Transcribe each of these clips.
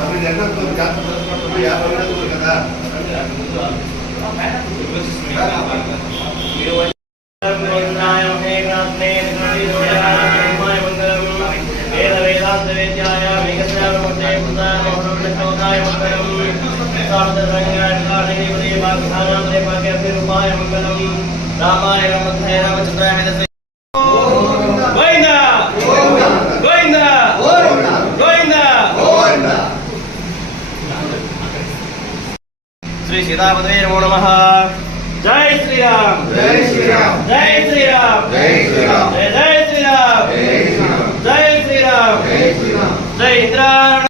12 జాతర జరుపుకుంటున్నాం, 50 వేలు కదా. రామాయ రామచంద్రాయ श्री सीतापते नमो नमः। जय श्री राम, जय श्री राम, जय श्री राम, जय श्री राम, जय श्री राम, जय श्री राम, जय श्री राम, जय इंद्रायण।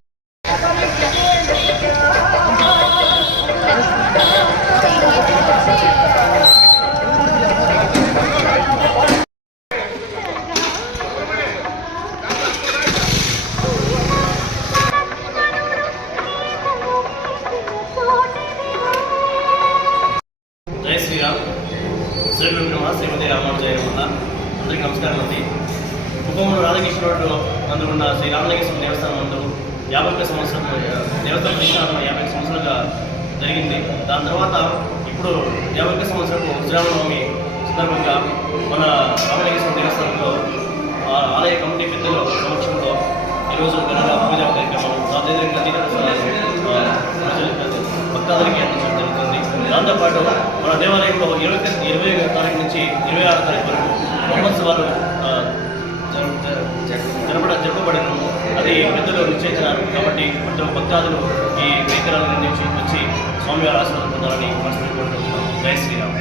జై శ్రీరామ్. శ్రీమతి రామానుజాయ నమః. అందరికీ నమస్కారం అండి. కుప్పంలో రాధాకృష్ణ రోడ్డు నందు ఉన్న శ్రీ రామలింగేశ్వర దేవస్థానం నందు 50 సంవత్సరం దేవస్థాన ప్రతిష్టాపన 50 సంవత్సరాలుగా జరిగింది. దాని తర్వాత ఇప్పుడు 50 సంవత్సరపు శ్రీరామనవమి సందర్భంగా మన రామలింగేశ్వర దేవస్థానంలో ఆలయ కమిటీ పెద్దల సమక్షంలో ఈరోజు ఘనంగా పూజా కార్యక్రమం భక్తాదులకి అందించడం జరుగుతుంది. దాంతోపాటు మన దేవాలయంలో 20 తారీఖు నుంచి 26 తారీఖు వరకు బ్రహ్మోత్సవాలు జరపబడిన అది పెద్దలు నిశ్చయించినారు. కాబట్టి భక్తాదులు ఈ కార్యక్రమాల నుంచి వచ్చి స్వామివారి ఆశీర్వాదం పొందాలని మనస్ఫూర్తిగా కోరుకుంటున్నాం. జై శ్రీరామ్.